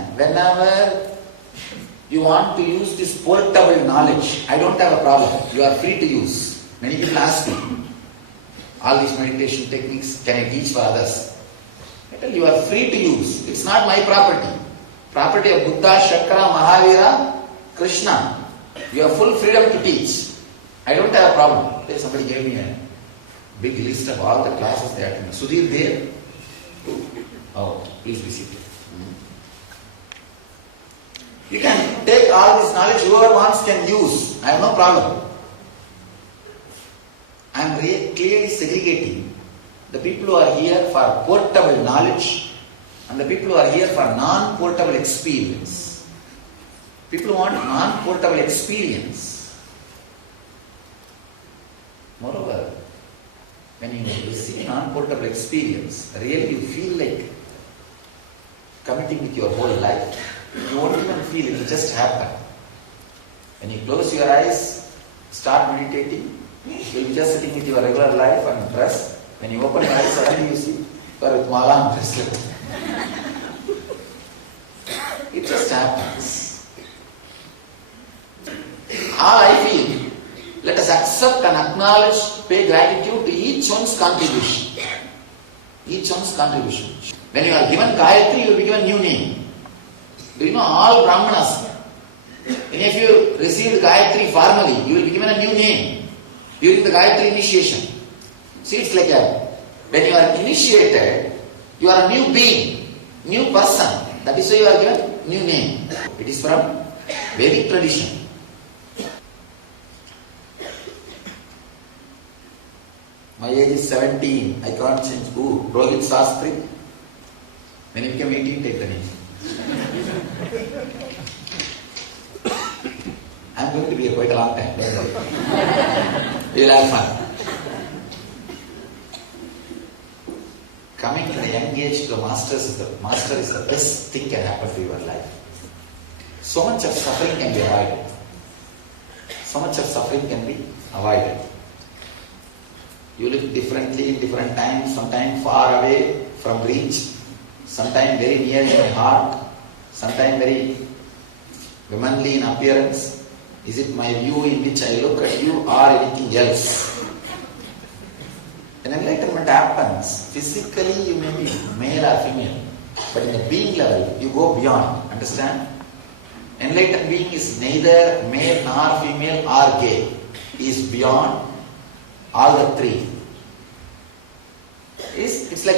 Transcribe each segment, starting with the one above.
understand, whenever you want to use this portable knowledge, I don't have a problem. You are free to use. Many people ask me, all these meditation techniques, can I teach for others? I tell you, are free to use. It's not my property. Property of Buddha, Shankara, Mahavira, Krishna. You have full freedom to teach. I don't have a problem. There somebody gave me a big list of all the classes they attended. Sudhir there? Oh, please be seated. You can take all this knowledge, whoever wants can use. I have no problem. I am clearly segregating the people who are here for portable knowledge and the people who are here for non-portable experience. People who want non-portable experience. Moreover, when you receive non-portable experience, really you feel like committing with your whole life. You won't even feel it, will just happen. When you close your eyes, start meditating, you'll be just sitting with your regular life and dress. When you open your eyes, suddenly you see you are with mala and bracelet. It just happens. All I feel, let us accept and acknowledge, pay gratitude to each one's contribution. Each one's contribution. When you are given Gayatri, you will be given new name. Do you know all Brahmanas? And if you received Gayatri formally, you will be given a new name during the Gayatri initiation. See, it's like when you are initiated, you are a new being, new person. That is why you are given new name. It is from Vedic tradition. My age is 17. I can't change. Who? Rohit Sastry. When he became 18, take the name. I'm going to be here quite a long time. Don't worry. We'll have fun. Coming to the young age to the master is the best thing can happen to your life. So much of suffering can be avoided. So much of suffering can be avoided. You live differently in different times, sometimes far away from reach, sometimes very near in my heart, sometimes very womanly in appearance. Is it my view in which I look at you or anything else? When enlightenment happens, physically you may be male or female, but in the being level you go beyond. Understand? Enlightened being is neither male nor female or gay. He is beyond all the three. It's like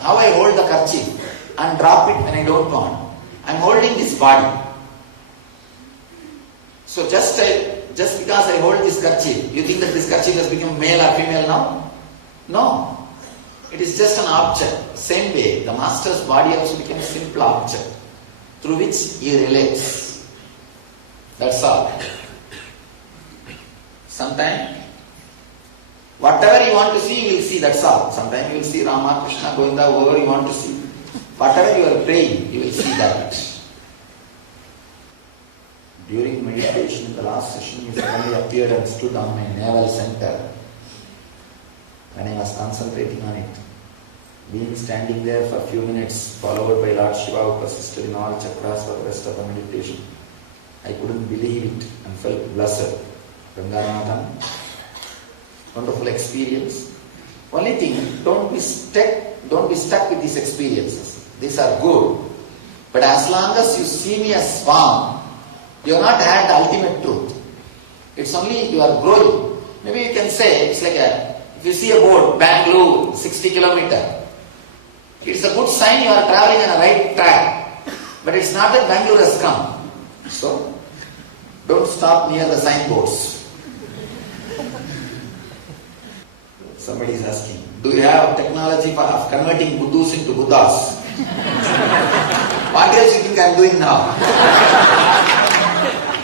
how I hold the kerchief and drop it when I don't want. I'm holding this body. So just because I hold this kerchief, you think that this kerchief has become male or female now? No. It is just an object. Same way, the master's body also becomes a simple object through which he relates. That's all. Sometimes, whatever you want to see, you will see, that's all. Sometimes you will see Rama, Krishna, Govinda, whoever you want to see. Whatever you are praying, you will see that. During meditation in the last session, he suddenly appeared and stood on my navel center. When I was concentrating on it, being standing there for a few minutes, followed by Lord Shiva who persisted in all chakras for the rest of the meditation, I couldn't believe it and felt blessed. Ranganathan, wonderful experience. Only thing, don't be stuck with these experiences. These are good. But as long as you see me as form, you have not had the ultimate truth. It's only you are growing. Maybe you can say, it's like if you see a board, Bangalore, 60 kilometers, it's a good sign you are traveling on a right track. But it's not that Bangalore has come. So, don't stop near the signboards. Somebody is asking, do you have technology for converting Buddhas into Buddhas? What else you think I am doing now?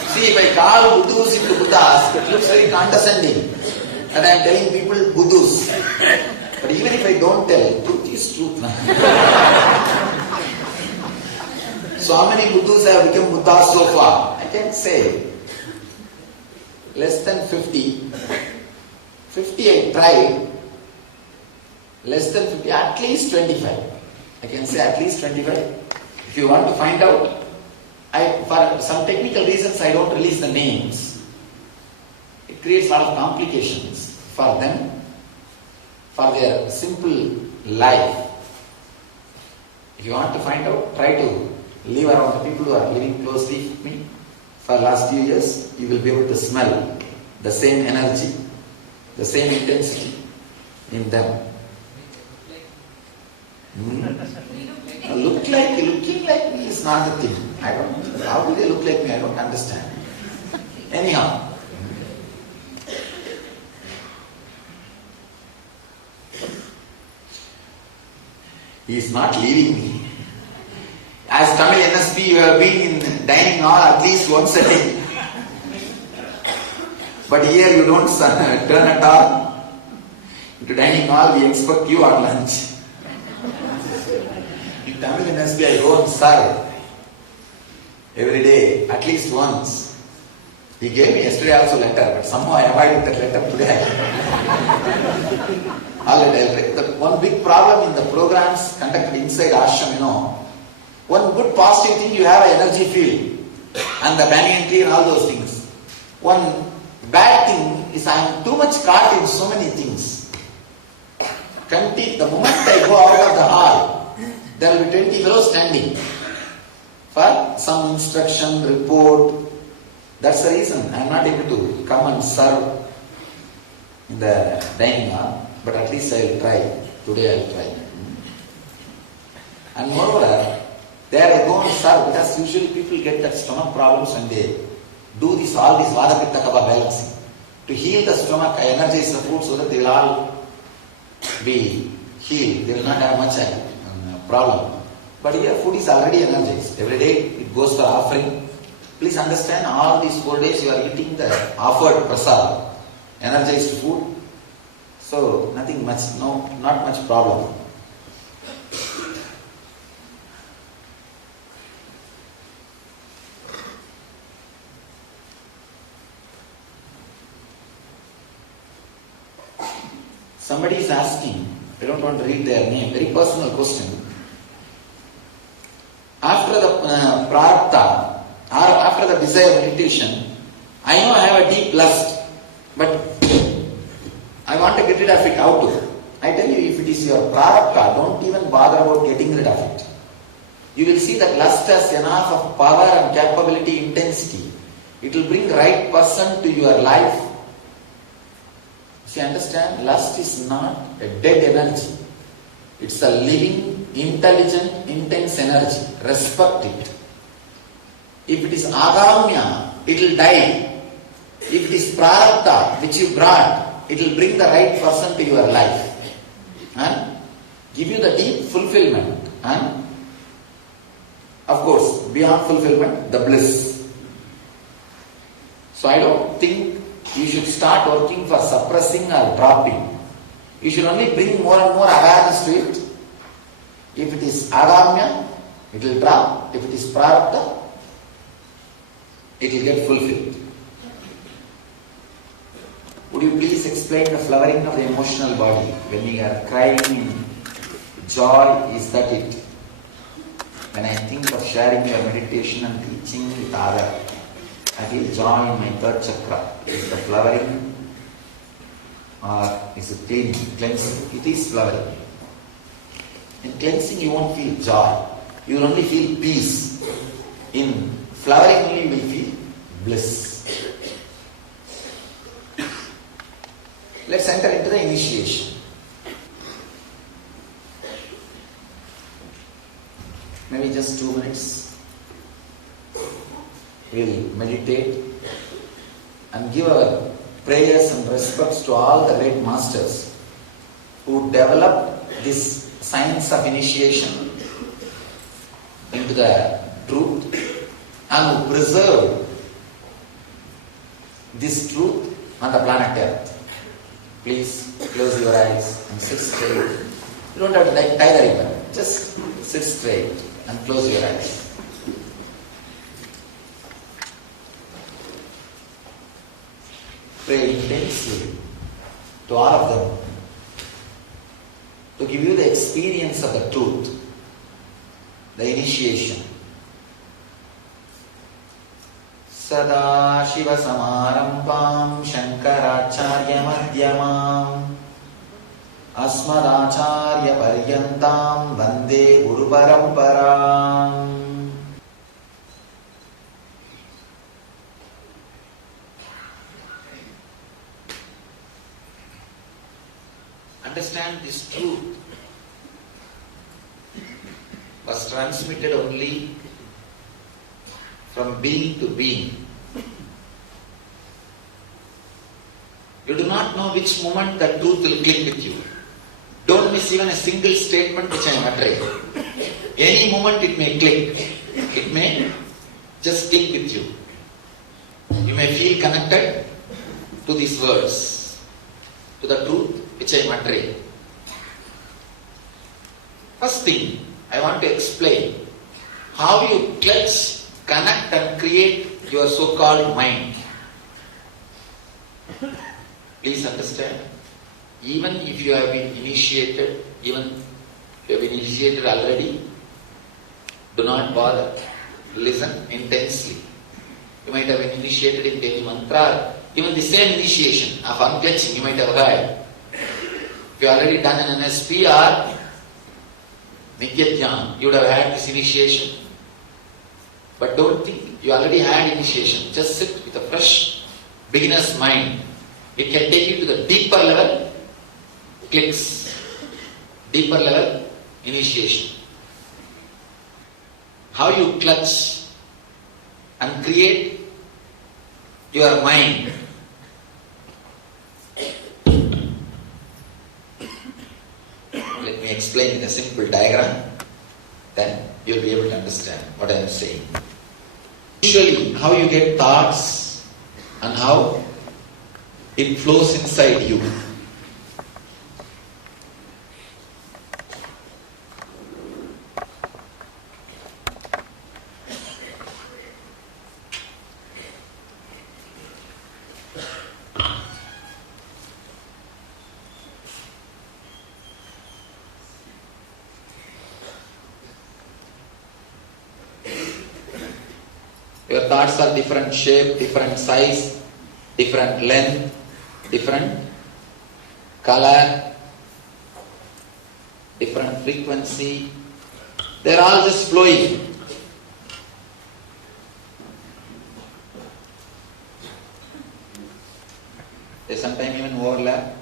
See, if I call Buddhas into Buddhas, it looks very condescending. And I am telling people Buddhas. But even if I don't tell, truth is truth. So how many Buddhas have become Buddhas so far? I can say less than 50. 50 I tried. Less than 50, at least 25. I can say at least 25. If you want to find out, for some technical reasons I don't release the names. It creates a lot of complications for them, for their simple life. If you want to find out, try to live around the people who are living closely with me for the last few years. You will be able to smell the same energy, the same intensity in them. Looking like me is not the thing. How do they look like me? I don't understand. Anyhow. He is not leaving me. As Tamil NSP, you have been in dining hall at least once a day. But here you don't turn at all. Into dining hall, we expect you on lunch. In Tamil NSP, I go and serve every day, at least once. He gave me yesterday also letter, but somehow I avoided that letter today. The one big problem in the programs conducted inside ashram, one good positive thing, you have an energy field and the banyan tree and all those things. One bad thing is I am too much caught in so many things. The moment I go out of the hall, there will be 20 fellows standing for some instruction, report. That's the reason I am not able to come and serve in the dining hall, but at least I will try. Today I will try. And moreover, there I go and serve, because usually people get that stomach problems when they do all this Vata Pitta Kapha balancing. To heal the stomach, I energize the food so that they will all be healed. They will not have much problem. But here food is already energized. Every day it goes for offering. Please understand, all these 4 days you are eating the offered prasad, energized food. So nothing much, not much problem. Somebody is asking, I don't want to read their name, very personal question. After the prarabdha, or after the desire meditation, I know I have a deep lust, but I want to get rid of it. How to? I tell you, if it is your prarabdha, don't even bother about getting rid of it. You will see that lust has enough of power and capability, intensity. It will bring the right person to your life. See, understand, lust is not a dead energy. It's a living, intelligent, intense energy. Respect it. If it is agamya, it will die. If it is prarabdha, which you brought, it will bring the right person to your life and give you the deep fulfillment, and of course, beyond fulfillment, the bliss. So I don't think you should start working for suppressing or dropping. You should only bring more and more awareness to it. If it is agamya, it will drop. If it is prarabdha, it will get fulfilled. Would you please explain the flowering of the emotional body? When we are crying, joy, is that it? When I think of sharing your meditation and teaching with others, I feel joy in my third chakra. Is the flowering or is it cleaning, cleansing? It is flowering. In cleansing you won't feel joy. You will only feel peace. In flowering only you will feel bliss. Let's enter into the initiation. Maybe just 2 minutes. We'll meditate and give our prayers and respects to all the great masters who developed this science of initiation into the truth and who preserved this truth on the planet Earth. Please close your eyes and sit straight. You don't have to tie the ribbon. Just sit straight and close your eyes. Pray intensely to all of them to give you the experience of the truth, the initiation. सदाशिवसमारम्भां शङ्कराचार्यमध्यमाम् अस्मदाचार्यपर्यन्तां वन्दे गुरुपरम्पराम्. Understand this truth was transmitted only from being to being. You do not know which moment that truth will click with you. Don't miss even a single statement which I am uttering. Any moment it may click. It may just click with you. You may feel connected to these words, to the truth which I am uttering. First thing, I want to explain how you clutch, connect and create your so-called mind. Please understand, even if you have been initiated, already, do not bother. Listen intensely. You might have been initiated in Devi Mantra, even the same initiation of unclutching you might have heard. If you already done an NSP or Nityajnana, you would have had this initiation. But don't think you already had initiation. Just sit with a fresh beginner's mind. It can take you to the deeper level clicks, deeper level initiation. How you clutch and create your mind. Let me explain in a simple diagram, then you will be able to understand what I am saying. Usually, how you get thoughts and how it flows inside you. Your thoughts are different shape, different size, different length, different color, different frequency. They are all just flowing. They sometimes even overlap.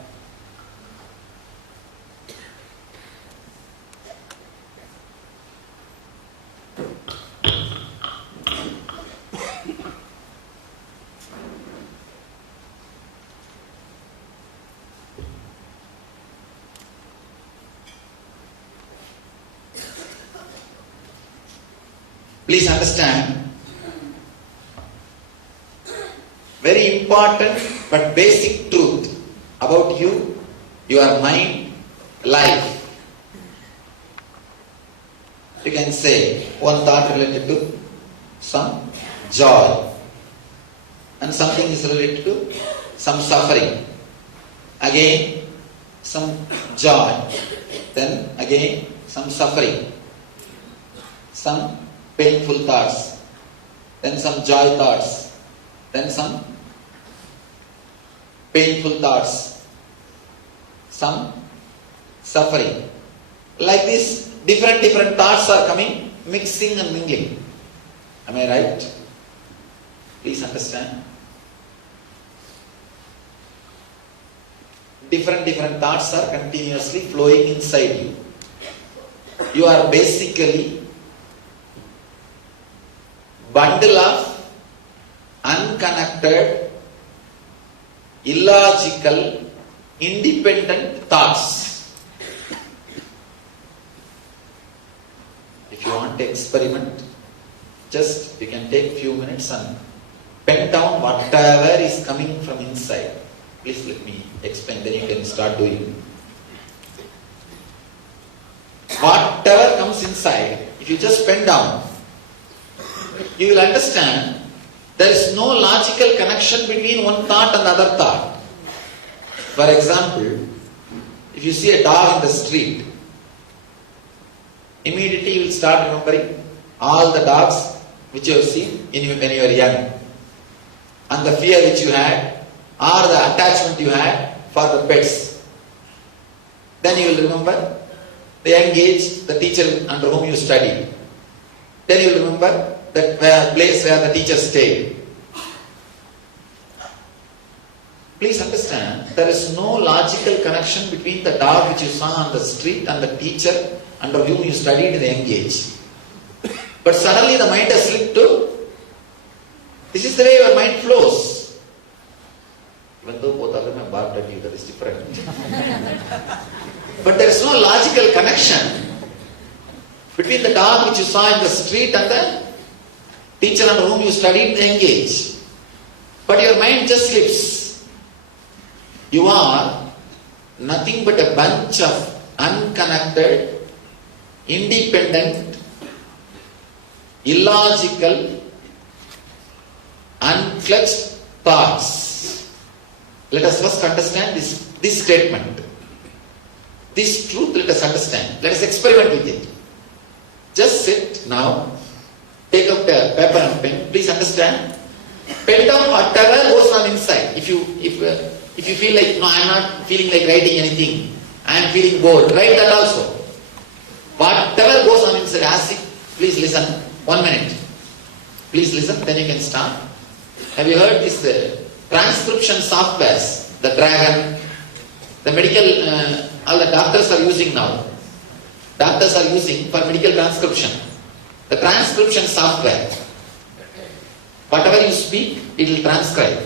Please understand, very important but basic truth about you, your mind, life. You can say one thought related to some joy, and something is related to some suffering. Again, some joy, then again some suffering, some painful thoughts, then some joy thoughts, then some painful thoughts, some suffering. Like this, different thoughts are coming, mixing and mingling. Am I right? Please understand. Different thoughts are continuously flowing inside you. You are basically bundle of unconnected, illogical, independent thoughts. If you want to experiment, just you can take few minutes and pen down whatever is coming from inside. Please let me explain, then you can start doing. Whatever comes inside, if you just pen down, you will understand there is no logical connection between one thought and another thought. For example, if you see a dog in the street, immediately you will start remembering all the dogs which you have seen when you were young. and the fear which you had, or the attachment you had for the pets. Then you will remember the young age, the teacher under whom you studied. Then you will remember that place where the teacher stayed. Please understand, there is no logical connection between the dog which you saw on the street and the teacher under whom you studied in the young age. But suddenly the mind has slipped to, this is the way your mind flows. Even though both of them have barked at you, that is different. But there is no logical connection between the dog which you saw in the street and the teacher under whom you studied in the young age. But your mind just slips. You are nothing but a bunch of unconnected, independent, illogical, unfledged thoughts. Let us first understand this statement. This truth let us understand. Let us experiment with it. Just sit now, take up the paper and pen. Please understand. Pen down whatever goes on inside. If you feel like, no, I am not feeling like writing anything, I am feeling bored, write that also. Whatever goes on inside, ask it. Please listen. 1 minute. Please listen, then you can start. Have you heard this transcription softwares, the Dragon, the medical, all the doctors are using now. Doctors are using for medical transcription. The transcription software. Whatever you speak, it will transcribe.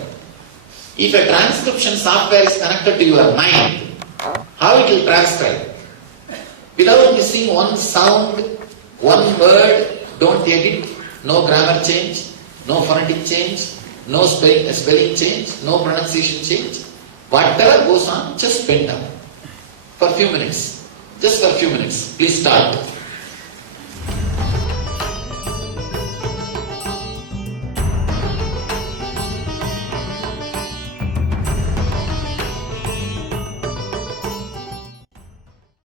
If a transcription software is connected to your mind, how it will transcribe? Without missing one sound, one word, don't edit, no grammar change, no phonetic change, no spelling change, no pronunciation change. Whatever goes on, just pen down. For a few minutes. Just for a few minutes. Please start.